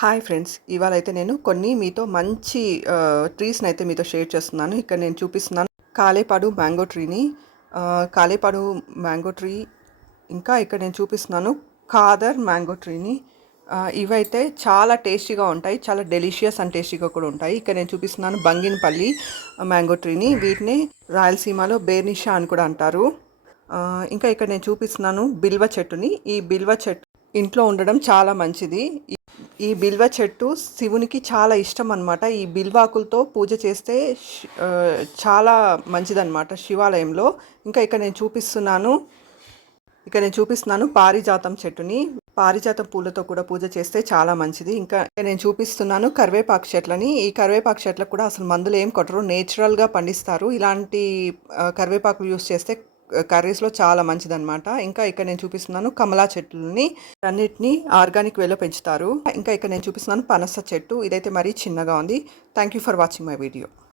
Hi friends ఇవాళ అయితే నేను కొన్ని మీతో మంచి ట్రీస్ని అయితే మీతో షేర్ చేస్తున్నాను. ఇక్కడ నేను చూపిస్తున్నాను కాలేపాడు మ్యాంగో ట్రీని. కాలేపాడు మ్యాంగో ట్రీ ఇంకా ఇక్కడ నేను చూపిస్తున్నాను కాదర్ మ్యాంగో ట్రీని. ఇవైతే చాలా టేస్టీగా ఉంటాయి చాలా డెలిషియస్ అండ్ టేస్టీగా కూడా ఉంటాయి. ఇక్కడ నేను చూపిస్తున్నాను బంగినపల్లి మ్యాంగో ట్రీని. వీటిని రాయలసీమలో బేర్నిషా అని కూడా అంటారు. ఇంకా ఇక్కడ నేను చూపిస్తున్నాను బిల్వ చెట్టుని. ఈ బిల్వ చెట్టు ఇంట్లో ఉండడం చాలా మంచిది. ఈ- బిల్వ చెట్టు శివునికి చాలా ఇష్టం అనమాట ఈ బిల్వాకులతో పూజ చేస్తే చాలా మంచిదన్నమాట శివాలయంలో. ఇంకా ఇక్కడ నేను చూపిస్తున్నాను ఇక్కడ నేను చూపిస్తున్నాను పారిజాతం చెట్టుని. పారిజాతం పూలతో కూడా పూజ చేస్తే చాలా మంచిది. ఇంకా నేను చూపిస్తున్నాను కరివేపాకు చెట్లని. ఈ కరివేపాకు చెట్లకు కూడా అసలు మందులు ఏం కొట్టరు. నేచురల్గా పండిస్తారు. ఇలాంటి కరివేపాకులు యూస్ చేస్తే కర్రీస్లో చాలా మంచిదన్నమాట. ఇంకా ఇక్కడ నేను చూపిస్తున్నాను కమలా చెట్లని. అన్నిటిని ఆర్గానిక్ వేలో పెంచుతారు. ఇంకా ఇక్కడ నేను చూపిస్తున్నాను పనస చెట్టు. ఇదైతే మరీ చిన్నగా ఉంది. Thank you for watching my video.